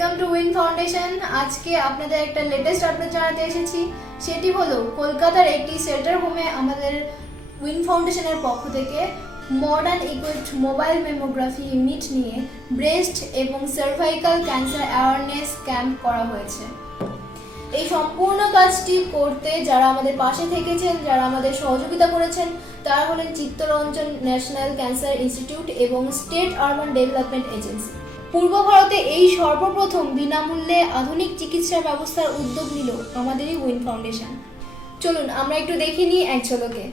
Welcome to win foundation. আজকে আপনাদের একটা লেটেস্ট আপডেট জানাতে এসেছি। সেটি হলো কলকাতার একটি শেল্টার হোমে আমাদের উইন ফাউন্ডেশনের পক্ষ থেকে modern equipped mobile mammography unit নিয়ে ব্রেস্ট এবং সার্ভাইকাল ক্যান্সার অ্যাওয়ারনেস ক্যাম্প করা হয়েছে। এই সম্পূর্ণ কাজটি করতে যারা আমাদের পাশে থেকেছেন, যারা আমাদের সহযোগিতা করেছেন, তারা হলেন চিত্তরঞ্জন ন্যাশনাল ক্যান্সার ইনস্টিটিউট এবং স্টেট আরবান ডেভেলপমেন্ট এজেন্সি। পূর্ব ভারতে এই সর্বপ্রথম বিনামূল্যে আধুনিক চিকিৎসা ব্যবস্থার উদ্যোগ নিল আমাদেরই উইন ফাউন্ডেশন। চলুন আমরা একটু দেখে নিই এক ঝলকে।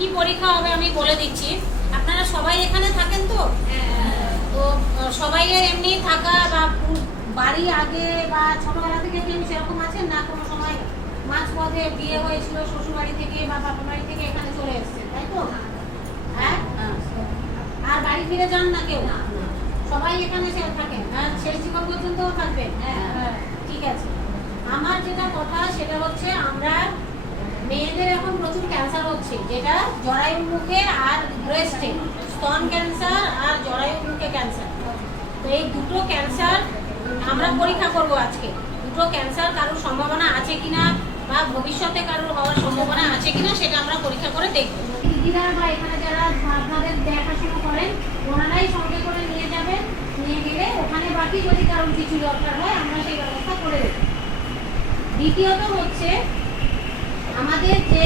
কি পরীক্ষা হবে আমি বলে দিচ্ছি। আপনারা সবাই এখানে থাকেন তো সবাইয়ের এমনি থাকা বা বাড়ি আগে বা ছোটবেলা থেকে কেউ সেরকম আছেন না? কোনো সময় মাঝপথে বিয়ে হয়েছিল শ্বশুর বাড়ি থেকে বা বাপা বাড়ি থেকে এখানে চলে এসছে, তাই তো? হ্যাঁ, আর বাড়ি ফিরে যান না কেউ? সবাই এখানে থাকেন আর শেষ জীবন পর্যন্ত থাকবেন? ঠিক আছে। আমার যেটা কথা সেটা হচ্ছে, আমরা মেয়েদের এখন প্রচুর ক্যান্সার হচ্ছে, যেটা জরায়ুর মুখে আর ব্রেস্টে, স্তন ক্যান্সার আর জরায়ুর মুখে ক্যান্সার। তো এই দুটো ক্যান্সার আমরা পরীক্ষা করব আজকে। দুটো ক্যান্সার কারোর সম্ভাবনা আছে কিনা বা ভবিষ্যতে কারোর হওয়ার সম্ভাবনা আছে কিনা সেটা আমরা পরীক্ষা করে দেখব। দিদিরা বা এখানে যারা আপনাদের দেখাশোনা করেন ওনারাই সঙ্গে করে নিয়ে যাবেন। নিয়ে গেলে ওখানে বাকি যদি কারোর কিছু দরকার হয় আমরা সেই ব্যবস্থা করে দেব। দ্বিতীয়ত হচ্ছে, আমাদের যে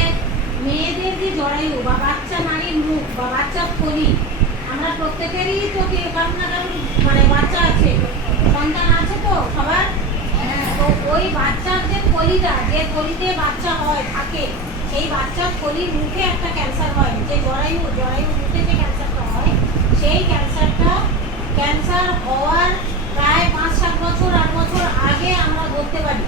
মেয়েদের যে জরায়ু বা বাচ্চা নারীর মুখ বা বাচ্চার থলি, আমরা প্রত্যেকেরই তো কারণ না কারণ মানে বাচ্চা আছে, সন্তান আছে তো সবার। তো ওই বাচ্চার যে থলিটা, যে থলিতে বাচ্চা হয় থাকে, সেই বাচ্চার থলির মুখে একটা ক্যান্সার হয়, যে জরায়ুর মুখে যে ক্যান্সারটা হয়, সেই ক্যান্সার হওয়ার প্রায় 5-7 বছর 8 বছর আগে আমরা ধরতে পারি।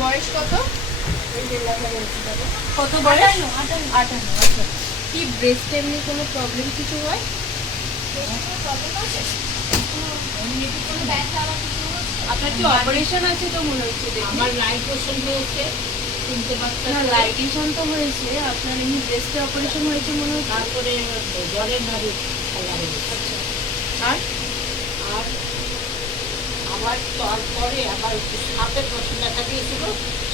বয়স কত? এই যে লেখা রয়েছে তাতে। কত বয়স? 58 58। আচ্ছা। কি ব্রেস্টে এমনি কোনো প্রবলেম কিছু হয়? এমনি কি কোনো ব্যথা বা কিছু হচ্ছে? আপনার কি অপারেশন আছে তো মনে হচ্ছে দেখে। আমার লাইপোশন হয়েছে, শুনতে পাচ্ছেন না, লাইটেশন তো হয়েছে, আপনার এমনি ব্রেস্টে অপারেশন হয়েছে মনে হচ্ছে। তারপরে জ্বরের নাড়ু খেলা হয়েছে। আচ্ছা। আর আর আবার তারপরে আবার সাপের মতো দেখা দিয়েছিল,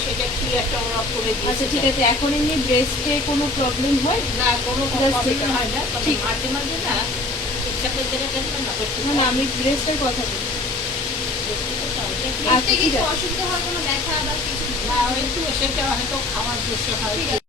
সেটা কি একটা ওরা করে আচ্ছা, ঠিক দিয়েছে। আছে। এখন এমনি ব্রেস্টে কোনো প্রবলেম হয়? না, কোনো Just প্রবলেম হয় না, তবে ঠিক। মাঝে মাঝে না ইচ্ছা করতে না একটু না, আমি ব্রেস্টের কথা বলি। আচ্ছা, ঠিক আছে। অসুবিধা হয় কোনো ব্যথা বা কিছু? না, একটু সেটা হয়তো খাওয়ার দৃশ্য হয়।